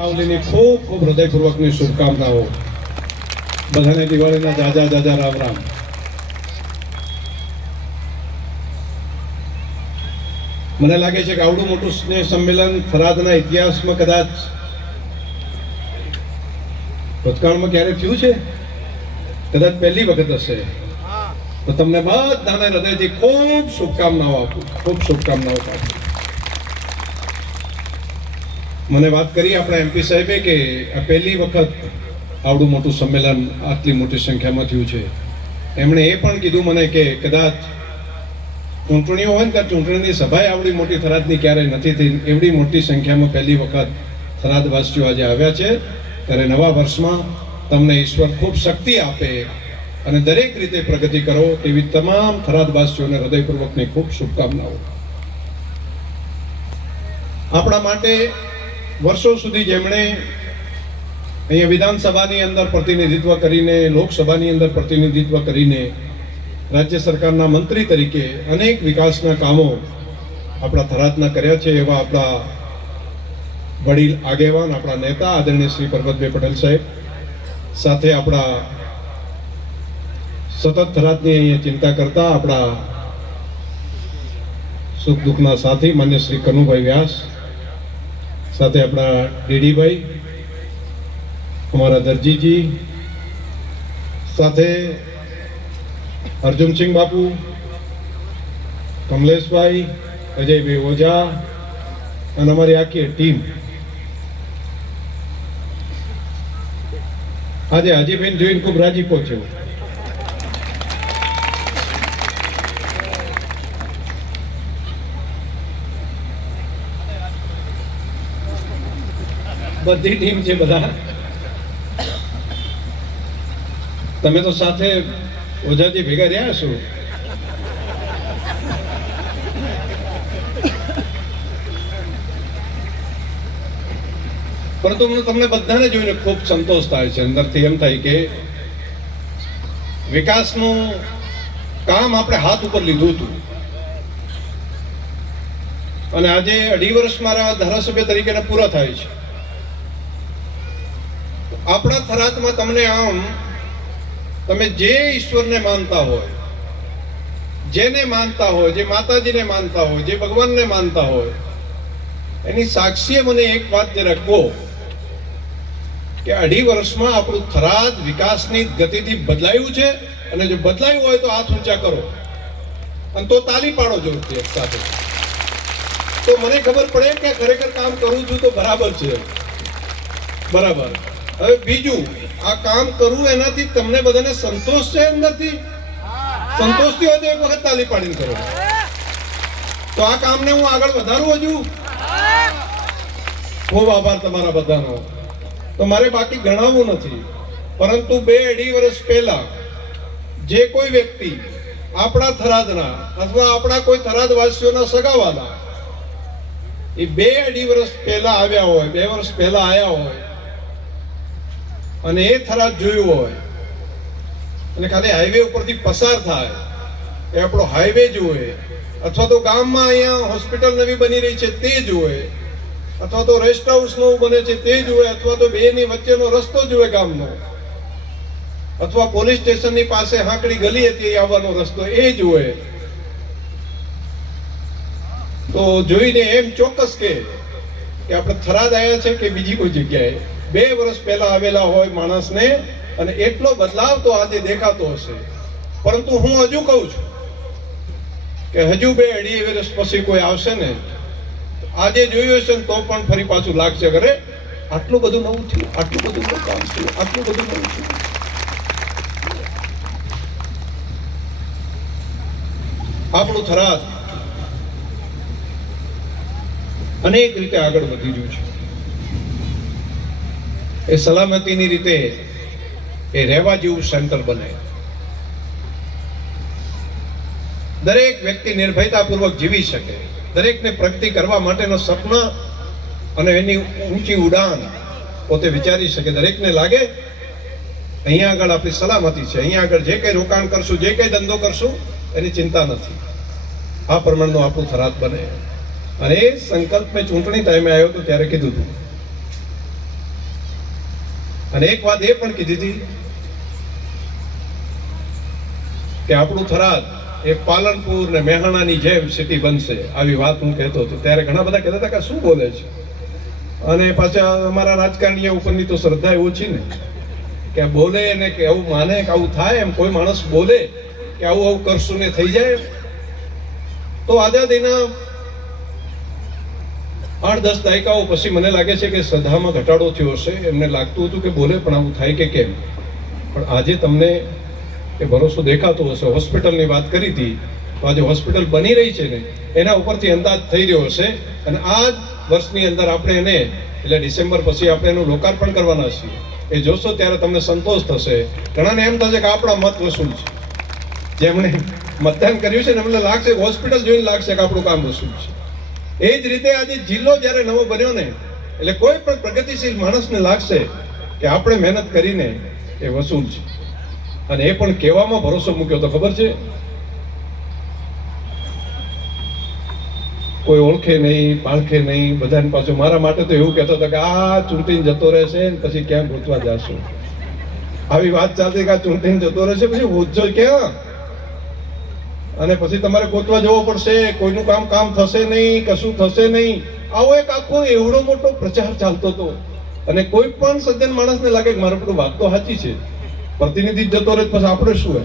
રાવલીની ખૂબ ખૂબ હૃદયપૂર્વકની શુભકામનાઓ બધાને દિવાળીના જાજા જાજા રામ રામ મને લાગે છે કે આવડું મોટું સ્નેહ સંમેલન થરાદના ઇતિહાસમાં કદાચ ભૂતકાળમાં ક્યારે થયું છે કદાચ પહેલી વખત હશે તો તમને બધાને હૃદયથી ખૂબ શુભકામનાઓ આપું ખૂબ શુભકામનાઓ આપું મને વાત કરી આપણા એમપી સાહેબે કે પહેલી વખત આવડું મોટું સંમેલન આટલી મોટી સંખ્યામાં થયું છે એમણે એ પણ કીધું મને કે કદાચ ચૂંટણીઓ હોય ને ત્યાં ચૂંટણીની સભાએ આવડી મોટી થરાદની ક્યારેય નથી થઈ એવડી મોટી સંખ્યામાં પહેલી વખત થરાદવાસીઓ આજે આવ્યા છે ત્યારે નવા વર્ષમાં તમને ઈશ્વર ખૂબ શક્તિ આપે અને દરેક રીતે પ્રગતિ કરો એવી તમામ થરાદવાસીઓને હૃદયપૂર્વકની ખૂબ શુભકામનાઓ આપણા માટે વર્ષો સુધી જેમણે અહીંયા વિધાનસભાની અંદર પ્રતિનિધિત્વ કરીને લોકસભાની અંદર પ્રતિનિધિત્વ કરીને રાજ્ય સરકારના મંત્રી તરીકે અનેક વિકાસના કામો આપણા થરાદના કર્યા છે એવા આપણા વડીલ આગેવાન આપણા નેતા આદરણીય શ્રી પરબતભાઈ પટેલ સાહેબ સાથે આપણા સતત થરાદની અહીંયા ચિંતા કરતા આપણા સુખ દુઃખના સાથી માન્ય શ્રી કનુભાઈ વ્યાસ સાથે આપણા ડીડીભાઈ અમારા દરજીજી સાથે અર્જુનસિંહ બાપુ કમલેશભાઈ અજયભાઈ ઓઝા અને અમારી આખી ટીમ આજે અજયભાઈને જોઈને ખૂબ રાજીપો છે બધી ટીમ છે બધા તમે તો સાથે ઓઝાજી ભેગા રહ્યા છો પરંતુ મને તમને બધાને જોઈને ખૂબ સંતોષ થાય છે અંદરથી એમ થાય કે વિકાસનું કામ આપણે હાથ ઉપર લીધું હતું અને આજે અઢી વર્ષ મારા ધારાસભ્ય તરીકેના પૂરા થાય છે આપણા થરાતમાં તમને આમ તમે જે ઈશ્વરને માનતા હોય જેને માનતા હોય જે માતાજીને માનતા હોય જે ભગવાનને માનતા હોય એની સાક્ષીએ મને એક વાત જરાક કહો કે અઢી વર્ષમાં આપણું થરાદ વિકાસની ગતિથી બદલાયું છે અને જો બદલાયું હોય તો હાથ ઊંચા કરો અને તો તાલી પાડો જરૂરથી એક સાથે તો મને ખબર પડે કે ખરેખર કામ કરું છું તો બરાબર છે બરાબર હવે બીજું આ કામ કરવું એનાથી તમને બધાને સંતોષ છે અંદરથી સંતોષ થયો તો એક વખત તાલી પાડીને કરો તો આ કામને હું આગળ વધારું હજુ ખૂબ આભાર તમારા બધાનો તો મારે બાકી ગણાવવું નથી પરંતુ બે અઢી વર્ષ પહેલા જે કોઈ વ્યક્તિ આપણા થરાદના અથવા આપણા કોઈ થરાદવાસીઓના સગાવાના એ બે અઢી વર્ષ પહેલા આવ્યા હોય બે વર્ષ પહેલા આવ્યા હોય અને એ થરાદ જોયું હોય અને ખાલી હાઈવે ઉપરથી પસાર થાય એ આપણો હાઈવે જોઈએ અથવા તો ગામમાં અહીંયા હોસ્પિટલ નવી બની રહી છે તે જોઈએ અથવા તો રેસ્ટ હાઉસ નવું બને છે તે જોઈએ અથવા તો બેની વચ્ચેનો રસ્તો જોઈએ ગામનો અથવા પોલીસ સ્ટેશનની પાસે હાંકડી ગલી હતી આવવાનો રસ્તો એ જોઈએ તો જોઈને એમ ચોક્કસ કે આપણે થરાદ આવ્યા છે કે બીજી કોઈ જગ્યાએ બે વર્ષ પહેલા આવેલા હોય માણસને અને એટલો બદલાવ તો આજે દેખાતો હશે પરંતુ હું હજુ કહું છું કે હજુ બે અઢી વર્ષ પછી કોઈ આવશે ને આજે જોયું હશે ને તો પણ ફરી પાછું લાગશે ઘરે આટલું બધું નવું થયું આટલું બધું કામ થયું આટલું બધું નવું થયું આપણું થરાદ અનેક રીતે આગળ વધી રહ્યું છે એ સલામતીની રીતે એ રહેવા જેવું સેન્ટર બને દરેક વ્યક્તિ નિર્ભયતાપૂર્વક જીવી શકે દરેકને પ્રગતિ કરવા માટેનો સપના અને એની ઊંચી ઉડાન પોતે વિચારી શકે દરેકને લાગે અહીંયા આગળ આપણી સલામતી છે અહીંયા આગળ જે કંઈ રોકાણ કરશું જે કંઈ ધંધો કરશું એની ચિંતા નથી આ પ્રમાણનું આપણું થરાદ બને અને એ સંકલ્પ મેં ચૂંટણી ટાઈમે આવ્યો હતો ત્યારે કીધું હતું અને એક વાત એ પણ કીધી હતી કે આપણું થરાદ એ પાલનપુર ને મહેણાની જેમ સિટી બનશે આવી વાત હું કહેતો હતો ત્યારે ઘણા બધા કહેતા હતા કે શું બોલે છે અને પાછા અમારા રાજકારણીઓ ઉપરની તો શ્રદ્ધા ઓછી ને કે બોલે ને કે આવું માને કે આવું થાય એમ કોઈ માણસ બોલે કે આવું આવું કરશું ને થઈ જાય તો આઝાદીના આઠ દસ દાયકાઓ પછી મને લાગે છે કે શ્રદ્ધામાં ઘટાડો થયો હશે એમને લાગતું હતું કે બોલે પણ આવું થાય કે કેમ પણ આજે તમને એ ભરોસો દેખાતો હશે હોસ્પિટલની વાત કરી હતી તો આજે હોસ્પિટલ બની રહી છે ને એના ઉપરથી અંદાજ થઈ રહ્યો હશે અને આ જ વર્ષની અંદર આપણે એને એટલે ડિસેમ્બર પછી આપણે એનું લોકાર્પણ કરવાના છીએ એ જોશો ત્યારે તમને સંતોષ થશે ઘણાને એમ થશે કે આપણા મત વસૂલ છે જેમણે મતદાન કર્યું છે ને એમને લાગશે હોસ્પિટલ જોઈને લાગશે કે આપણું કામ વસૂલ છે એ જ રીતે આજે જિલ્લો જ્યારે નવો બન્યો ને એટલે કોઈ પણ પ્રગતિશીલ માણસને લાગશે કે આપણે મહેનત કરીને એ વસૂલ છે અને એ પણ કહેવામાં ભરોસો મૂક્યો તો ખબર છે કોઈ ઓળખે નહીં પાળખે નહીં બધાની પાછું મારા માટે તો એવું કહેતો હતો કે આ ચૂંટીને જતો રહેશે ને પછી ક્યાં ગોતવા જશો આવી વાત ચાલતી કે આ ચૂંટીને જતો રહેશે પછી હોજો ક્યાં અને પછી તમારે ગોતવા જવો પડશે કોઈનું કામ કામ થશે નહીં કશું થશે નહીં આવો એક આખો એવડો મોટો પ્રચાર ચાલતો હતો અને કોઈ પણ સજ્જન માણસને લાગે કે મારો પેલું વાત તો સાચી છે પ્રતિનિધિ જતો રહે પછી આપણે શું હોય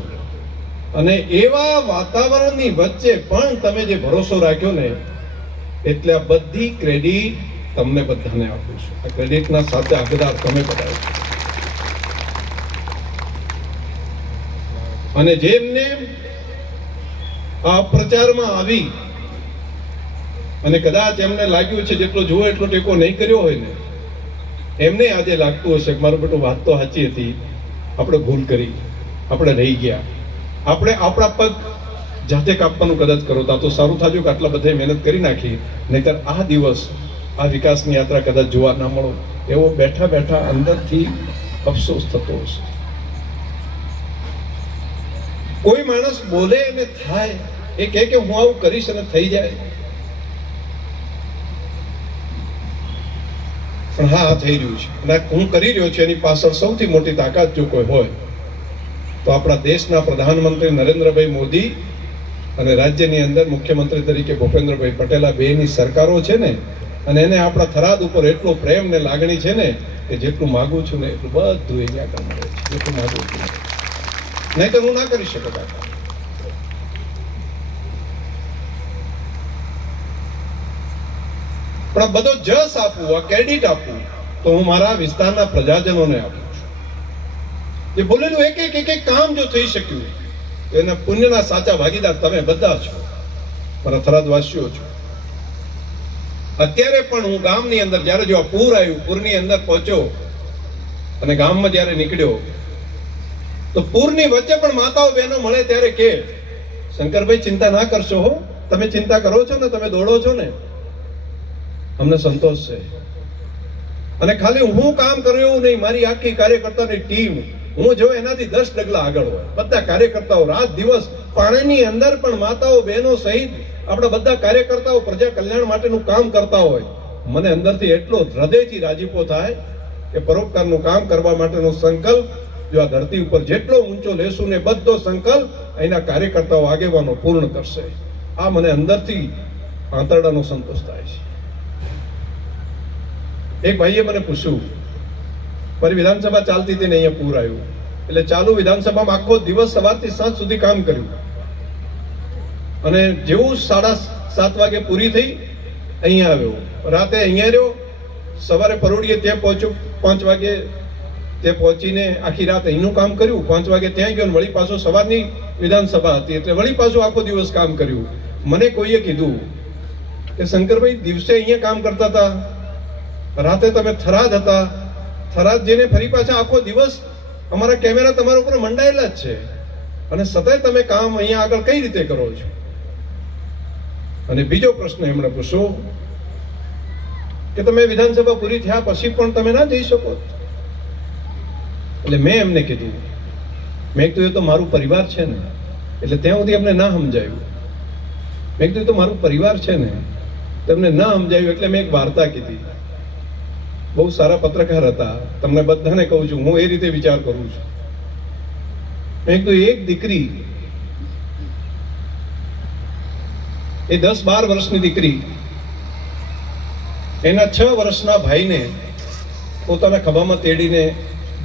અને એવા વાતાવરણની વચ્ચે પણ તમે જે ભરોસો રાખ્યો ને એટલે આ બધી ક્રેડિટ તમને બધાને આપું છું આ ક્રેડિટના સાથે આગેદાર તમે બધા અને જેમને પ્રચારમાં આવી અને કદાચ એમને લાગ્યું છે જેટલો જુઓ એટલો ટેકો નહીં કર્યો હોય ને એમને આજે લાગતું હશે કે મારું બેટું વાત તો સાચી હતી આપણે ભૂલ કરી આપણે રહી ગયા આપણે આપણા પગ જાતે કાપવાનું કદાચ કરો તો સારું થાજો કે આટલા બધા મહેનત કરી નાખી નહીંતર આ દિવસ આ વિકાસની યાત્રા કદાચ જોવા ના મળો એવો બેઠા બેઠા અંદરથી અફસોસ થતો હશે કોઈ માણસ બોલે અને થાય એ કહે કે હું આવું કરીશ અને થઈ જાય પણ હા થઈ રહ્યું છે અને હું કરી રહ્યો છું એની પાછળ સૌથી મોટી તાકાત જો કોઈ હોય તો આપણા દેશના પ્રધાનમંત્રી નરેન્દ્રભાઈ મોદી અને રાજ્યની અંદર મુખ્યમંત્રી તરીકે ભૂપેન્દ્રભાઈ પટેલા બેની સરકારો છે ને અને એને આપણા થરાદ ઉપર એટલો પ્રેમ ને લાગણી છે ને કે જેટલું માગું છું ને એટલું બધું અહીંયા આગળ છે જેટલું માગું છું નહીં તો હું ના કરી શકું કાકા પણ બધો જસ આપવું ક્રેડિટ આપવું તો હું મારા વિસ્તારના પ્રજાજનોને આપું છું એ બોલેલું એક એક એક કામ જો થઈ શક્યું એના પુણ્યના સાચા ભાગીદાર તમે બધા છો મારા ફરજવાસીઓ છો અત્યારે પણ હું ગામની અંદર જ્યારે જો પૂર આવ્યું પૂરની અંદર પહોંચ્યો અને ગામમાં જ્યારે નીકળ્યો તો પૂરની વચ્ચે પણ માતાઓ બહેનો મળે ત્યારે કે શંકરભાઈ ચિંતા ના કરશો હો તમે ચિંતા કરો છો ને તમે દોડો છો ને અમને સંતોષ છે અને ખાલી હું કામ કર્યું એવું નહીં મારી આખી કાર્યકર્તાની ટીમ હું જો એનાથી દસ ડગલા આગળ હોય બધા કાર્યકર્તાઓ રાત દિવસ પાણીની અંદર પણ માતાઓ બહેનો સહિત આપણા બધા કાર્યકર્તાઓ પ્રજા કલ્યાણ માટેનું કામ કરતા હોય મને અંદરથી એટલો હૃદયથી રાજીપો થાય કે પરોપકારનું કામ કરવા માટેનો સંકલ્પ જો આ ધરતી ઉપર જેટલો ઊંચો લેશું ને બધો સંકલ્પ અહીંના કાર્યકર્તાઓ આગેવાનો પૂર્ણ કરશે આ મને અંદરથી આંતરડાનો સંતોષ થાય છે એક ભાઈએ મને પૂછ્યું મારી વિધાનસભા ચાલતી હતી ને અહીંયા પૂર આવ્યું એટલે ચાલુ વિધાનસભામાં આખો દિવસ સવારથી સાંજ સુધી કામ કર્યું અને જેવું સાડા સાત વાગે પૂરી થઈ અહીંયા આવ્યો રાતે અહીંયા રહ્યો સવારે પરોડીએ ત્યાં પહોંચ્યું પાંચ વાગે તે પહોંચીને આખી રાત અહીંનું કામ કર્યું પાંચ વાગે ત્યાં ગયો વળી પાછું સવારની વિધાનસભા હતી એટલે વળી પાછું આખો દિવસ કામ કર્યું મને કોઈએ કીધું કે શંકરભાઈ દિવસે અહીંયા કામ કરતા હતા રાતે તમે થરાદ હતા થરાદ જઈને ફરી પાછા આખો દિવસ અમારા કેમેરા તમારા ઉપર મંડાયેલા જ છે અને સતત તમે કામ અહીંયા આગળ કઈ રીતે કરો છો અને બીજો પ્રશ્ન એમણે પૂછ્યો કે તમે વિધાનસભા પૂરી થયા પછી પણ તમે ના જઈ શકો એટલે મેં એમને કીધું મેં કીધું એ તો મારું પરિવાર છે ને એટલે ત્યાં સુધી એમને ના સમજાયું મેં કીધું તો મારું પરિવાર છે ને તમને ના સમજાયું એટલે મેં એક વાર્તા કીધી બહુ સારા પત્રકાર હતા તમને બધાને કહું છું હું એ રીતે વિચાર કરું છું મેં કીધું એક દીકરી એ દસ બાર વર્ષની દીકરી એના છ વર્ષના ભાઈને પોતાના ખભામાં તેડીને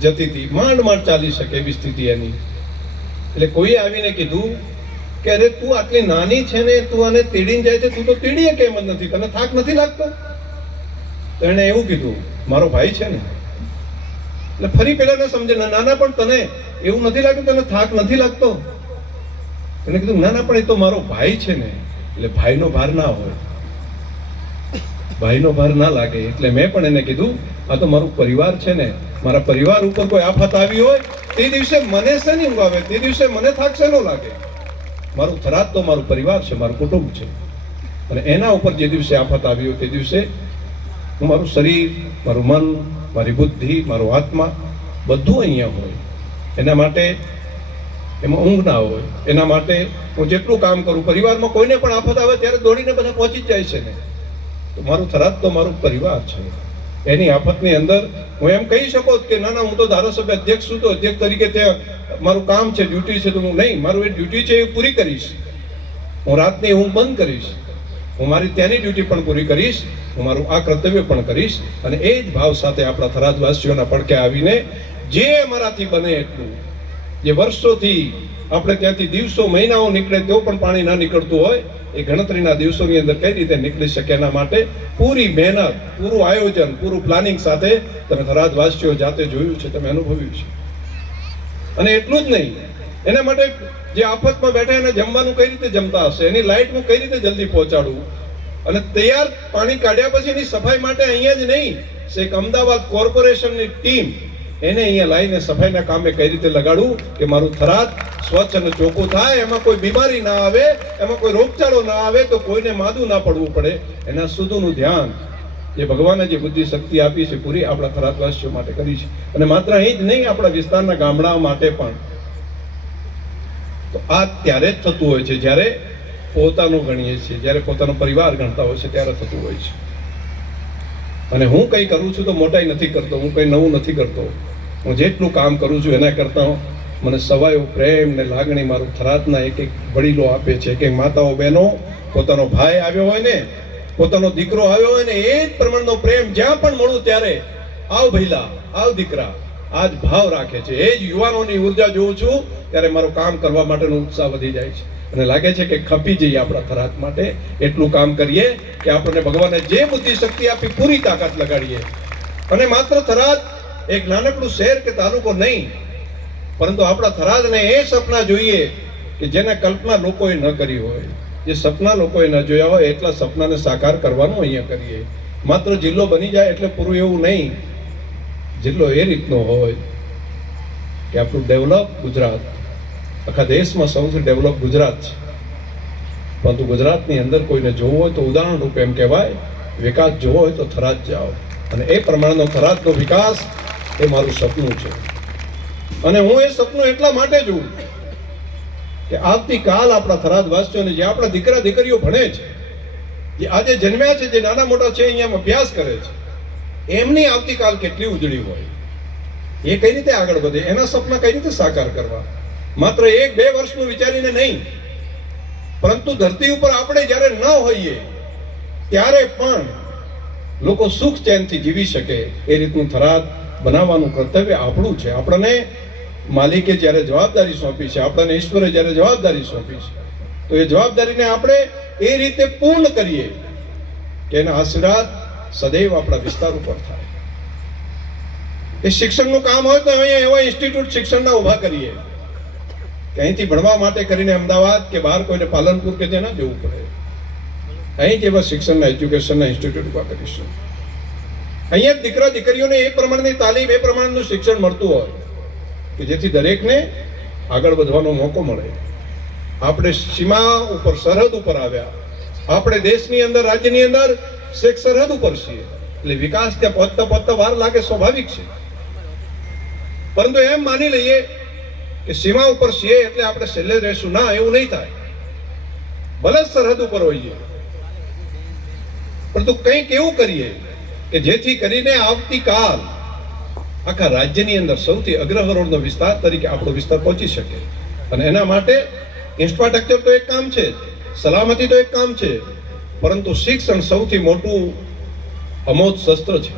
જતી હતી માંડ માંડ ચાલી શકે એવી સ્થિતિ એની એટલે કોઈએ આવીને કીધું કે અરે તું આટલી નાની છે ને તું આને તેડીને જાય છે તું તો તેડીએ કેમ જ નથી તને થાક નથી લાગતો તો એણે એવું કીધું મારો ભાઈ છે ને એટલે ફરી પેલા ને સમજે નાના પણ તને એવું નથી લાગતું તને થાક નથી લાગતો એને કીધું ના ના પણ એ તો મારો ભાઈ છે ને એટલે ભાઈનો ભાર ના હોય ભાઈનો ભાર ના લાગે એટલે મેં પણ એને કીધું આ તો મારું પરિવાર છે ને મારા પરિવાર ઉપર કોઈ આફત આવી હોય તે દિવસે મને નહીં ઊંઘ આવે તે દિવસે મને થાક શેનો લાગે મારું થરાદ તો મારું પરિવાર છે મારું કુટુંબ છે અને એના ઉપર જે દિવસે આફત આવી હોય તે દિવસે હું મારું શરીર મારું મન મારી બુદ્ધિ મારો આત્મા બધું અહીંયા હોય એના માટે એમાં ઊંઘ ના હોય એના માટે હું જેટલું કામ કરું પરિવારમાં કોઈને પણ આફત આવે ત્યારે દોડીને બધા પહોંચી જ જાય છે ને મારો થરાદ તો મારું પરિવાર છે એની આફતની અંદર હું એમ કહી શકો કે ના ના હું તો ધારાસભ્ય અધ્યક્ષ છું તો અધ્યક્ષ તરીકે ત્યાં મારું કામ છે ડ્યુટી છે તો હું નહીં મારું એ ડ્યુટી છે એ પૂરી કરીશ હું રાતની હું બંધ કરીશ હું મારી ત્યાંની ડ્યુટી પણ પૂરી કરીશ હું મારું આ કર્તવ્ય પણ કરીશ અને એ જ ભાવ સાથે આપણા થરાદવાસીઓના પડકે આવીને જે મારાથી બને એટલું જે વર્ષોથી આપણે ત્યાંથી દિવસો મહિનાઓ નીકળે તો પણ પાણી ના નીકળતું હોય એ ગણતરીના દિવસોની અંદર કઈ રીતે નીકળી શકે એના માટે પૂરી મહેનત પૂરું આયોજન પૂરું પ્લાનિંગ સાથે તમે થરાદવાસીઓ જાતે જોયું છે તમે અનુભવ્યું છે અને એટલું જ નહીં એના માટે જે આફતમાં બેઠા એને જમવાનું કઈ રીતે જમતા હશે એની લાઇટનું કઈ રીતે જલ્દી પહોંચાડવું અને તૈયાર પાણી કાઢ્યા પછી એની સફાઈ માટે અહીંયા જ નહીં શેખ અમદાવાદ કોર્પોરેશનની ટીમ એને અહીંયા લાવીને સફાઈના કામે કઈ રીતે લગાડું કે મારું થરાદ સ્વચ્છ અને ચોખ્ખું થાય એમાં કોઈ બીમારી ના આવે એમાં કોઈ રોગચાળો ના આવે તો કોઈને માદું ના પડવું પડે એના સુધુનું ધ્યાન જે ભગવાને જે બુદ્ધિ શક્તિ આપી છે પૂરી આપણા થરાદવાસીઓ માટે કરી છે અને માત્ર અહીં જ નહીં આપણા વિસ્તારના ગામડા માટે પણ તો આ ત્યારે જ થતું હોય છે જ્યારે પોતાનું ગણીએ છીએ જ્યારે પોતાનો પરિવાર ગણતા હોય છે ત્યારે થતું હોય છે અને હું કંઈ કરું છું તો મોટાઈ નથી કરતો હું કંઈ નવું નથી કરતો હું જેટલું કામ કરું છું એના કરતાં મને સવાયો પ્રેમ ને લાગણી મારું થરાતના એક એક વડીલો આપે છે કે માતાઓ બહેનો પોતાનો ભાઈ આવ્યો હોય ને પોતાનો દીકરો આવ્યો હોય ને એ જ પ્રમાણનો પ્રેમ જ્યાં પણ મળું ત્યારે આવ ભૈલા આવ દીકરા આ જ ભાવ રાખે છે એ જ યુવાનોની ઉર્જા જોઉં છું ત્યારે મારું કામ કરવા માટેનો ઉત્સાહ વધી જાય છે અને લાગે છે કે ખપી જઈએ આપણા થરાત માટે એટલું કામ કરીએ કે આપણને ભગવાને જે બુદ્ધિ શક્તિ આપી પૂરી તાકાત લગાડીએ અને માત્ર થરાત એક નાનકડું શહેર કે તાલુકો નહીં પરંતુ આપણા થરાદને એ સપના જોઈએ કે જેને કલ્પના લોકોએ ન કરી હોય જે સપના લોકોએ ન જોયા હોય એટલા સપનાને સાકાર કરવાનું અહીંયા કરીએ માત્ર જિલ્લો બની જાય એટલે પૂરું એવું નહીં જિલ્લો એ રીતનો હોય કે આપણું ડેવલપ ગુજરાત આખા દેશમાં સૌથી ડેવલપ ગુજરાત છે પરંતુ ગુજરાતની અંદર કોઈને જોવું હોય તો ઉદાહરણ રૂપે એમ કહેવાય વિકાસ જોવો હોય તો થરાદ જાઓ અને એ પ્રમાણેનો થરાદનો વિકાસ એ મારું સપનું છે અને હું એ સપનું એટલા માટે જોઉં કે આવતીકાલ આપણા થરાદવાસીઓને જે આપણા દીકરા દીકરીઓ ભણે છે જે આજે જન્મ્યા છે જે નાના મોટા છે અહીંયા અભ્યાસ કરે છે એમની આવતીકાલ કેટલી ઉજળી હોય એ કઈ રીતે આગળ વધે એના સપના કઈ રીતે સાકાર કરવા માત્ર એક બે વર્ષનું વિચારીને નહીં પરંતુ ધરતી ઉપર આપણે જ્યારે ન હોઈએ ત્યારે પણ લોકો સુખ ચેનથી જીવી શકે એ રીતનું થરાદ બનાવવાનું કર્તવ્ય આપણું છે આપણને માલિકે જ્યારે જવાબદારી સોંપી છે આપણને ઈશ્વરે જ્યારે જવાબદારી સોંપી છે તો એ જવાબદારીને આપણે એ રીતે પૂર્ણ કરીએ કે એના આશીર્વાદ સદૈવ આપણા વિસ્તાર ઉપર થાય એ શિક્ષણનું કામ હોય તો અહીંયા એવા ઇન્સ્ટિટ્યૂટ શિક્ષણના ઊભા કરીએ કે અહીંથી ભણવા માટે કરીને અમદાવાદ કે બહાર કોઈને પાલનપુર કે ત્યાં ના જવું પડે અહીં જ એવા શિક્ષણના એજ્યુકેશનના ઇન્સ્ટિટ્યૂટ ઊભા કરીશું અહીંયા દીકરા દીકરીઓને એ પ્રમાણની તાલીમ એ પ્રમાણનું શિક્ષણ મળતું હોય કે જેથી દરેકને આગળ વધવાનો મોકો મળે આપણે સીમા ઉપર સરહદ ઉપર આવ્યા આપણે દેશની અંદર રાજ્યની અંદર શેખ સરહદ ઉપર છીએ એટલે વિકાસ ત્યાં પહોંચતા પહોંચતા વાર લાગે સ્વાભાવિક છે પરંતુ એમ માની લઈએ કે સીમા ઉપર છીએ એટલે આપણે છેલ્લે રહેશું ના એવું નહીં થાય ભલે સરહદ ઉપર હોઈએ પરંતુ કંઈક એવું કરીએ કે જેથી કરીને આવતીકાલ આખા રાજ્યની અંદર સૌથી અગ્રહરોળનો વિસ્તાર તરીકે આપણો વિસ્તાર પહોંચી શકે અને એના માટે ઇન્ફ્રાસ્ટ્રક્ચર તો એક કામ છે સલામતી તો એક કામ છે પરંતુ શિક્ષણ સૌથી મોટું અમોદ શસ્ત્ર છે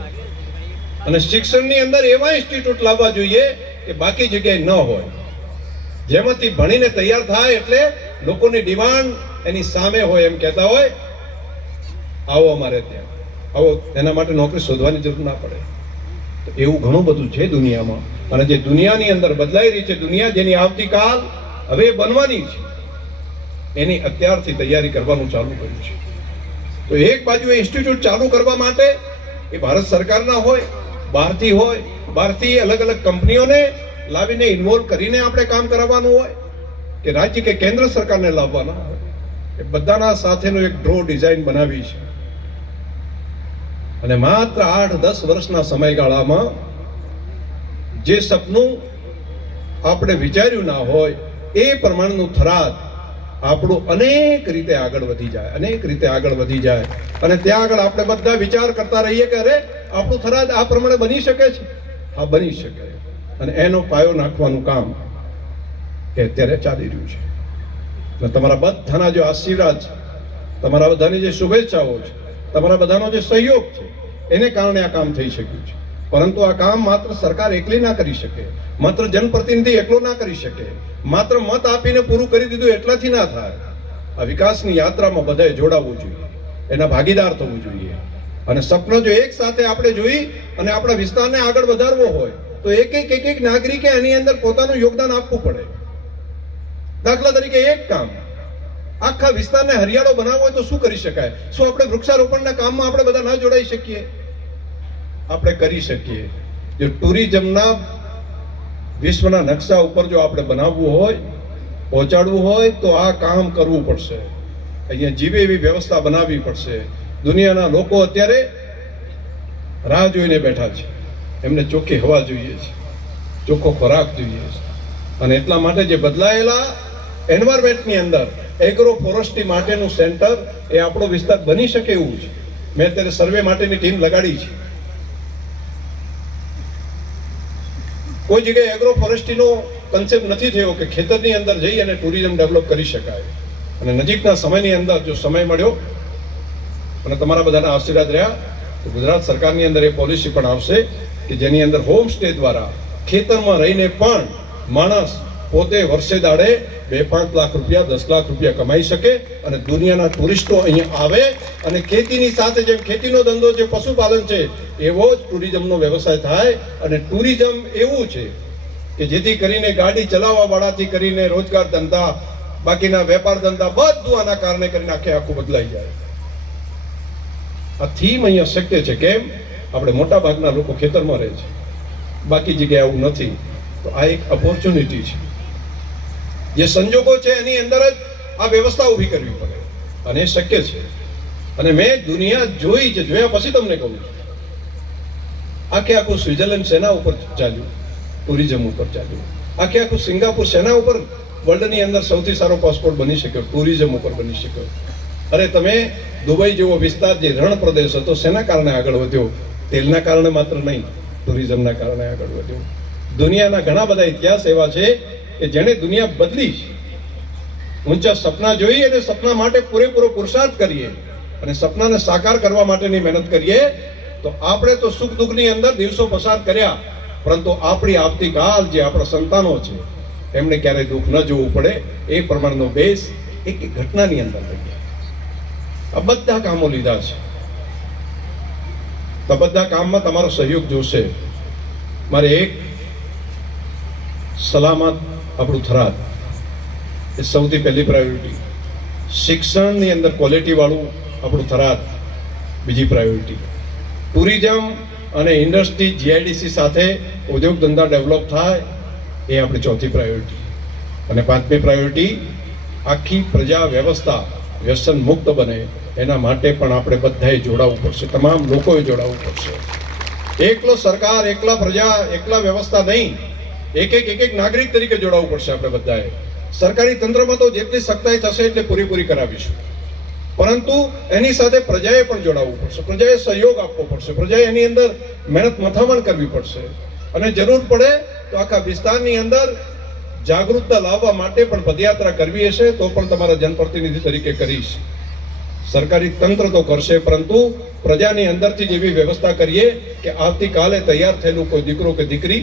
અને શિક્ષણની અંદર એવા ઇન્સ્ટિટ્યૂટ લાવવા જોઈએ કે બાકી જગ્યાએ ન હોય જેમાંથી ભણીને તૈયાર થાય એટલે લોકોની ડિમાન્ડ એની સામે હોય એમ કહેતા હોય આવો અમારે ત્યાં આવો એના માટે નોકરી શોધવાની જરૂર ના પડે એવું ઘણું બધું છે દુનિયામાં અને જે દુનિયાની અંદર બદલાઈ રહી છે દુનિયા જેની આવતીકાલ હવે બનવાની છે એની અત્યારથી તૈયારી કરવાનું ચાલુ કર્યું છે તો એક બાજુ ઇન્સ્ટિટ્યૂટ ચાલુ કરવા માટે એ ભારત સરકારના હોય બહારથી હોય બહારથી અલગ અલગ કંપનીઓને લાવીને ઇન્વોલ્વ કરીને આપણે કામ કરાવવાનું હોય કે રાજ્ય કે કેન્દ્ર સરકારને લાવવાના હોય એ બધાના સાથેનો એક ડ્રો ડિઝાઇન બનાવી છે અને માત્ર આઠ દસ વર્ષના સમયગાળામાં જે સપનું આપણે વિચાર્યું ના હોય એ પ્રમાણનું થરાદ આપણું અનેક રીતે આગળ વધી જાય અનેક રીતે આગળ વધી જાય અને ત્યાં આગળ આપણે બધા વિચાર કરતા રહીએ કે અરે આપણું થરાદ આ પ્રમાણે બની શકે છે હા બની શકે અને એનો પાયો નાખવાનું કામ એ અત્યારે ચાલી રહ્યું છે તમારા બધાના જે આશીર્વાદ છે તમારા બધાની જે શુભેચ્છાઓ છે તમારા બધાનો જે સહયોગ છે એને કારણે આ કામ થઈ શક્યું છે પરંતુ આ કામ માત્ર સરકાર એકલી ના કરી શકે માત્ર જનપ્રતિનિધિ એકલો ના કરી શકે માત્ર મત આપીને પૂરું કરી દીધું એટલાથી ના થાય આ વિકાસની યાત્રામાં બધાએ જોડાવવું જોઈએ એના ભાગીદાર થવું જોઈએ અને સપનો જો એક સાથે આપણે જોઈ અને આપણા વિસ્તારને આગળ વધારવો હોય તો એક એક એક એક નાગરિકે એની અંદર પોતાનું યોગદાન આપવું પડે દાખલા તરીકે એક કામ આખા વિસ્તારને હરિયાળો બનાવવો હોય તો શું કરી શકાય શું આપણે વૃક્ષારોપણના કામમાં આપણે બધા ના જોડાઈ શકીએ આપણે કરી શકીએ જો ટુરિઝમના વિશ્વના નકશા ઉપર જો આપણે બનાવવું હોય પહોંચાડવું હોય તો આ કામ કરવું પડશે અહીંયા જીવે એવી વ્યવસ્થા બનાવવી પડશે દુનિયાના લોકો અત્યારે રાહ જોઈને બેઠા છે એમને ચોખ્ખી હવા જોઈએ છે ચોખ્ખો ખોરાક જોઈએ છે અને એટલા માટે જે બદલાયેલા એન્વાયરમેન્ટની અંદર એગ્રો ફોરેસ્ટ્રી માટેનું સેન્ટર એ આપણો વિસ્તાર બની શકે એવું છે મેં અત્યારે સર્વે માટેની ટીમ લગાડી છે કોઈ જગ્યાએ એગ્રો ફોરેસ્ટ્રીનો કન્સેપ્ટ નથી થયો કે ખેતરની અંદર જઈ અને ટુરિઝમ ડેવલપ કરી શકાય અને નજીકના સમયની અંદર જો સમય મળ્યો અને તમારા બધાના આશીર્વાદ રહ્યા તો ગુજરાત સરકારની અંદર એ પોલિસી પણ આવશે કે જેની અંદર હોમ સ્ટે દ્વારા ખેતરમાં રહીને પણ માણસ પોતે વર્ષે દાડે બે પાંચ લાખ રૂપિયા દસ લાખ રૂપિયા કમાઈ શકે અને દુનિયાના ટુરિસ્ટો અહીંયા આવે અને ખેતીની સાથે જેમ ખેતીનો ધંધો જે પશુપાલન છે એવો જ ટુરિઝમનો વ્યવસાય થાય અને ટુરિઝમ એવું છે કે જેથી કરીને ગાડી ચલાવવાવાળાથી કરીને રોજગાર ધંધા બાકીના વેપાર ધંધા બધું આના કારણે કરીને આખે આખું બદલાઈ જાય આ થીમ અહીંયા શક્ય છે કેમ આપણે મોટાભાગના લોકો ખેતરમાં રહે છે બાકી જગ્યાએ એવું નથી તો આ એક ઓપોર્ચ્યુનિટી છે જે સંજોગો છે એની અંદર જ આ વ્યવસ્થા ઊભી કરવી પડે અને શક્ય છે અને મેં દુનિયા જોઈ છે જોયા પછી તમને કહું છું આખે આખું સ્વિટરલેન્ડ સેના ઉપર ચાલ્યું ટુરિઝમ ઉપર ચાલ્યું આખે આખું સિંગાપુર સેના ઉપર વર્લ્ડની અંદર સૌથી સારો પાસપોર્ટ બની શક્યો ટુરિઝમ ઉપર બની શક્યો અરે તમે દુબઈ જેવો વિસ્તાર જે રણ પ્રદેશ હતો શેના કારણે આગળ વધ્યો તેલના કારણે માત્ર નહીં ટુરિઝમના કારણે આગળ વધ્યો દુનિયાના ઘણા બધા ઇતિહાસ એવા છે કે જેણે દુનિયા બદલી છે ઊંચા સપના જોઈએ અને સપના માટે પૂરેપૂરો પુરુષાર્થ કરીએ અને સપનાને સાકાર કરવા માટેની મહેનત કરીએ તો આપણે તો સુખ દુઃખની અંદર દિવસો પસાર કર્યા પરંતુ આપણી આવતીકાલ જે આપણા સંતાનો છે એમને ક્યારેય દુઃખ ન જોવું પડે એ પ્રમાણનો બેસ એક ઘટનાની અંદર થઈ આ બધા કામો લીધા છે તો બધા કામમાં તમારો સહયોગ જોશે મારે એક સલામત આપણું થરાદ એ સૌથી પહેલી પ્રાયોરિટી શિક્ષણની અંદર ક્વોલિટીવાળું આપણું થરાદ બીજી પ્રાયોરિટી ટુરિઝમ અને ઇન્ડસ્ટ્રી જીઆઈડીસી સાથે ઉદ્યોગ ધંધા ડેવલપ થાય એ આપણી ચોથી પ્રાયોરિટી અને પાંચમી પ્રાયોરિટી આખી પ્રજા વ્યવસ્થા વ્યસન મુક્ત બને એના માટે પણ આપણે બધાએ જોડાવવું પડશે તમામ લોકોએ જોડાવવું પડશે એકલો સરકાર એકલા પ્રજા એકલા વ્યવસ્થા નહીં એક એક એક એક નાગરિક તરીકે જોડાવવું પડશે આપણે બધાએ સરકારી તંત્રમાં તો જેટલી સખ્તાઈ થશે એટલે પૂરેપૂરી કરાવીશું પરંતુ એની સાથે પ્રજાએ પણ જોડાવવું પડશે પ્રજાએ સહયોગ આપવો પડશે પ્રજાએ એની અંદર મહેનત મથામણ કરવી પડશે અને જરૂર પડે તો આખા વિસ્તારની અંદર જાગૃતતા લાવવા માટે પણ પદયાત્રા કરવી હશે તો પણ તમારા જનપ્રતિનિધિ તરીકે કરીશ સરકારી તંત્ર તો કરશે પરંતુ પ્રજાની અંદરથી જ એવી વ્યવસ્થા કરીએ કે આવતીકાલે તૈયાર થયેલું કોઈ દીકરો કે દીકરી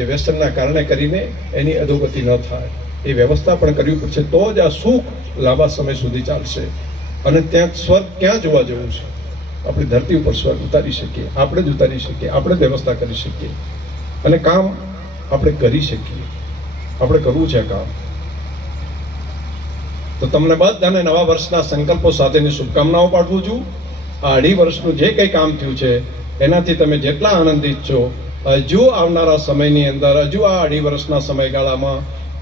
જે વ્યસનના કારણે કરીને એની અધોગતિ ન થાય એ વ્યવસ્થા પણ કરવી પડશે તો જ આ સુખ લાંબા સમય સુધી ચાલશે અને ત્યાં સ્વર્ગ ક્યાં જોવા જેવું છે આપણે ધરતી ઉપર સ્વર્ગ ઉતારી શકીએ આપણે જ ઉતારી શકીએ આપણે વ્યવસ્થા કરી શકીએ અને કામ આપણે કરી શકીએ આપણે કરવું છે કામ તો તમને બધાને નવા વર્ષના સંકલ્પો સાથેની શુભકામનાઓ પાઠવું છું આ અઢી વર્ષનું જે કંઈ કામ થયું છે એનાથી તમે જેટલા આનંદિત છો હજુ આવનારા સમયની અંદર હજુ આ અઢી વર્ષના સમયગાળામાં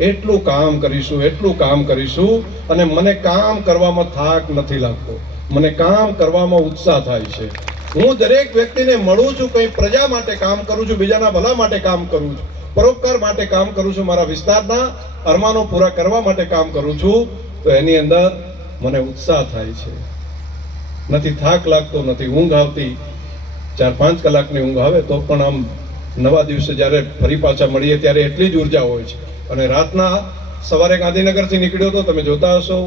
એટલું કામ કરીશું એટલું કામ કરીશું અને મને કામ કરવામાં થાક નથી લાગતો મને કામ કરવામાં ઉત્સાહ થાય છે હું દરેક વ્યક્તિને મળું છું કંઈ પ્રજા માટે કામ કરું છું બીજાના ભલા માટે કામ કરું છું પરોપકાર માટે કામ કરું છું મારા વિસ્તારના અરમાનો પૂરા કરવા માટે કામ કરું છું તો એની અંદર મને ઉત્સાહ થાય છે નથી થાક લાગતો નથી ઊંઘ આવતી ચાર પાંચ કલાકની ઊંઘ આવે તો પણ આમ નવા દિવસે જ્યારે ફરી પાછા મળીએ ત્યારે એટલી જ ઉર્જા હોય છે અને રાતના સવારે ગાંધીનગરથી નીકળ્યો હતો તમે જોતા હશો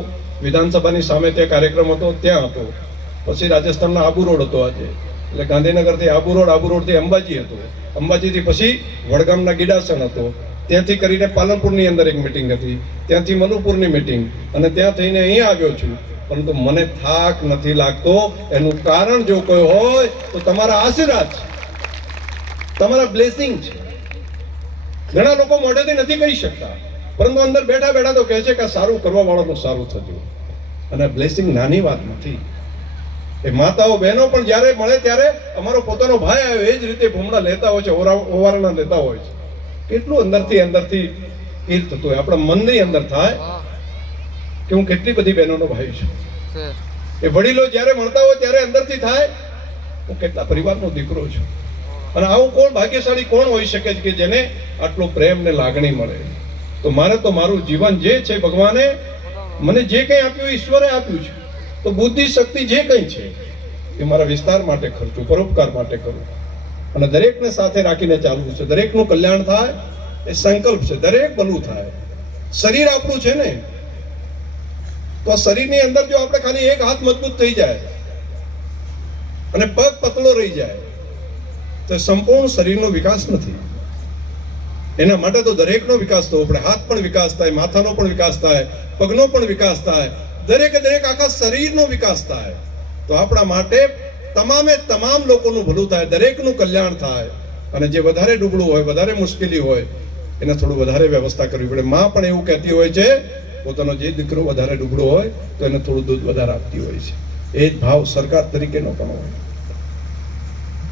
વિધાનસભાની સામે ત્યાં કાર્યક્રમ હતો ત્યાં હતો પછી રાજસ્થાનના આબુ રોડ હતો આજે એટલે ગાંધીનગરથી આબુ રોડ આબુ રોડથી અંબાજી હતો અંબાજીથી પછી વડગામના ગીડાસન હતો ત્યાંથી કરીને પાલનપુરની અંદર એક મિટિંગ હતી ત્યાંથી મનુપુરની મિટિંગ અને ત્યાં થઈને અહીં આવ્યો છું પરંતુ મને થાક નથી લાગતો એનું કારણ જો કોઈ હોય તો તમારા આશીર્વાદ છે તમારા બ્લેસિંગ છે ઘણા લોકો મોઢેથી નથી કહી શકતા પરંતુ અંદર બેઠા બેઠા તો કહે છે કે સારું કરવા વાળાનું સારું થતું અને બ્લેસિંગ નાની વાત નથી એ માતાઓ બહેનો પણ જ્યારે મળે ત્યારે અમારો પોતાનો ભાઈ આવ્યો એ જ રીતે ભૂમડા લેતા હોય છે ઓવારણા લેતા હોય છે કેટલું અંદરથી અંદરથી તીર્થ થતું હોય આપણા મનની અંદર થાય કે હું કેટલી બધી બહેનોનો ભાઈ છું એ વડીલો જ્યારે મળતા હોય ત્યારે અંદરથી થાય હું કેટલા પરિવારનો દીકરો છું અને આવું કોણ ભાગ્યશાળી કોણ હોઈ શકે કે જેને આટલો પ્રેમ ને લાગણી મળે તો મારે તો મારું જીવન જે છે ભગવાને મને જે કંઈ આપ્યું ઈશ્વરે આપ્યું છે તો બુદ્ધિ શક્તિ જે કંઈ છે એ મારા વિસ્તાર માટે ખર્ચું પરોપકાર માટે કરું અને દરેકને સાથે રાખીને ચાલવું છે દરેકનું કલ્યાણ થાય એ સંકલ્પ છે દરેક ભલું થાય શરીર આપણું છે ને તો શરીરની અંદર જો આપણે ખાલી એક હાથ મજબૂત થઈ જાય અને પગ પતલો રહી જાય તો સંપૂર્ણ શરીરનો વિકાસ નથી એના માટે તો દરેકનો વિકાસ થવો પડે હાથ પણ વિકાસ થાય માથાનો પણ વિકાસ થાય પગનો પણ વિકાસ થાય દરેકે દરેક આખા શરીરનો વિકાસ થાય તો આપણા માટે તમામે તમામ લોકોનું ભલું થાય દરેકનું કલ્યાણ થાય અને જે વધારે ડૂબળું હોય વધારે મુશ્કેલી હોય એને થોડું વધારે વ્યવસ્થા કરવી પડે માં પણ એવું કહેતી હોય છે પોતાનો જે દીકરો વધારે ડૂબળો હોય તો એને થોડું દૂધ વધારે આપતી હોય છે એ જ ભાવ સરકાર તરીકેનો પણ હોય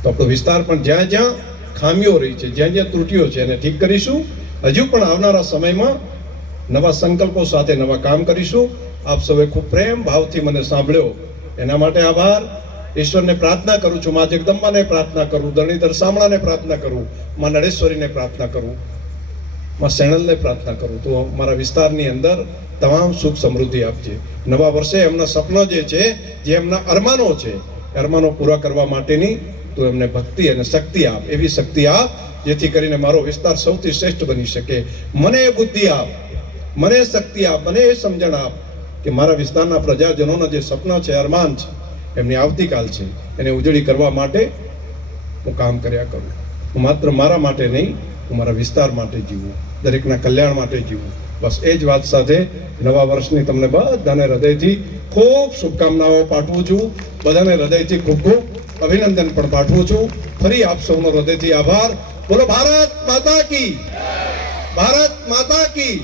તો આપણો વિસ્તાર પણ જ્યાં જ્યાં ખામીઓ રહી છે જ્યાં જ્યાં ત્રુટીઓ છે એને ઠીક કરીશું હજુ પણ આવનારા સમયમાં નવા સંકલ્પો સાથે નવા કામ કરીશું આપ સૌએ ખૂબ પ્રેમ ભાવથી મને સાંભળ્યો એના માટે આભાર ઈશ્વરને પ્રાર્થના કરું છું મા જગદંબાને પ્રાર્થના કરું ધરણીધર સામળાને પ્રાર્થના કરું મા નળેશ્વરીને પ્રાર્થના કરું માં સેણલને પ્રાર્થના કરું તો મારા વિસ્તારની અંદર તમામ સુખ સમૃદ્ધિ આપજે નવા વર્ષે એમના સપના જે છે જે એમના અરમાનો છે અરમાનો પૂરા કરવા માટેની તું એમને ભક્તિ અને શક્તિ આપ એવી શક્તિ આપ જેથી કરીને મારો વિસ્તાર સૌથી શ્રેષ્ઠ બની શકે મને એ બુદ્ધિ આપ મને શક્તિ આપ મને એ સમજણ આપ કે મારા વિસ્તારના પ્રજાજનોના જે સપના છે અરમાન છે એમની આવતીકાલ છે એને ઉજળી કરવા માટે હું કામ કર્યા કરું હું માત્ર મારા માટે નહીં હું મારા વિસ્તાર માટે જીવું દરેકના કલ્યાણ માટે જીવું બસ એ જ વાત સાથે નવા વર્ષની તમને બધાને હૃદયથી ખૂબ શુભકામનાઓ પાઠવું છું બધાને હૃદયથી ખૂબ ખૂબ અભિનંદન પણ પાઠવું છું ફરી આપ સૌનો હૃદયથી આભાર બોલો ભારત માતા કી ભારત માતા કી